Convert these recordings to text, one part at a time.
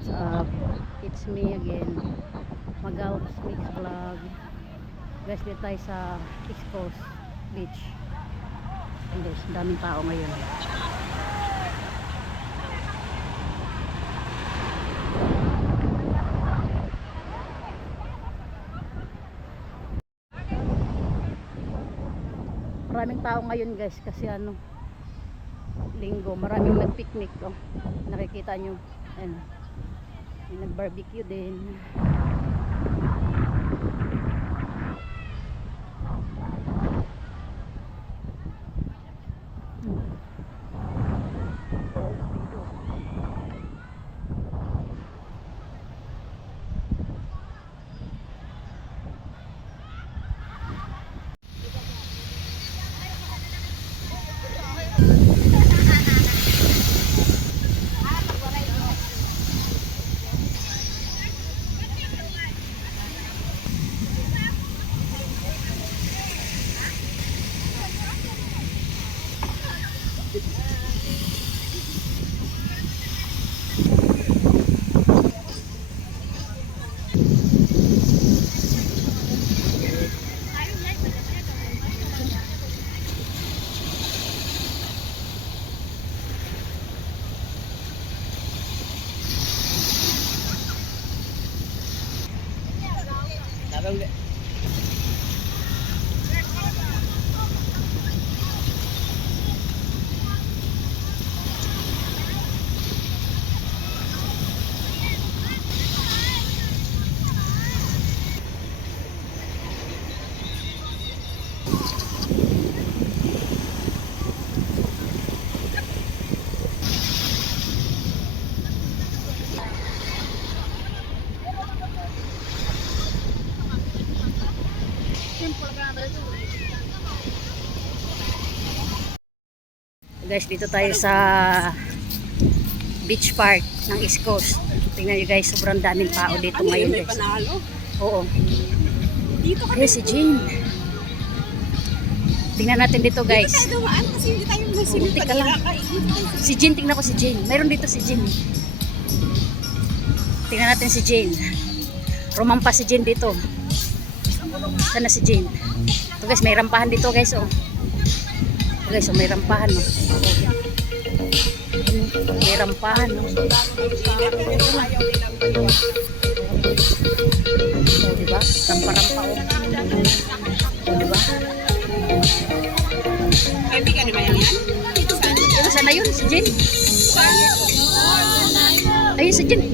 what's up? It's me again, Magao's Mix Vlog. Guys, dito tayo sa East Coast Beach. And guys, daming tao ngayon. Maraming tao ngayon guys kasi linggo, maraming nag-picnic. Oh, nakikita nyo, ayun, may nag-barbecue din. Guys, dito tayo sa beach park ng East Coast. Tingnan nyo guys, sobrang daming tao dito ngayon guys. Oo. Hey, si Jane. Tingnan natin dito guys. Tika lang. Si Jane, tingnan ko si Jane. Mayroon dito si Jane. Tingnan natin si Jane. Rumampa si Jane dito. Sana si Jane. Ito guys, may rampahan dito guys. Oh. Guys, so may rampahan, no? May rampahan, no? So, diba? Rampa-rampa, oh. So, diba? Kaibigan naman yan? Sana yun, si Jen? Ayun, si Jen.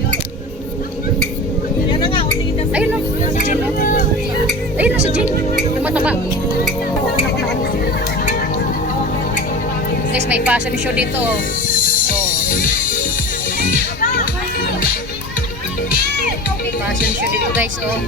Ayun, no? Si Jen, no? Ayun, no? Si Jen. Tumataba. Guys, may fashion show dito. Oh. Fashion show dito guys. Oh.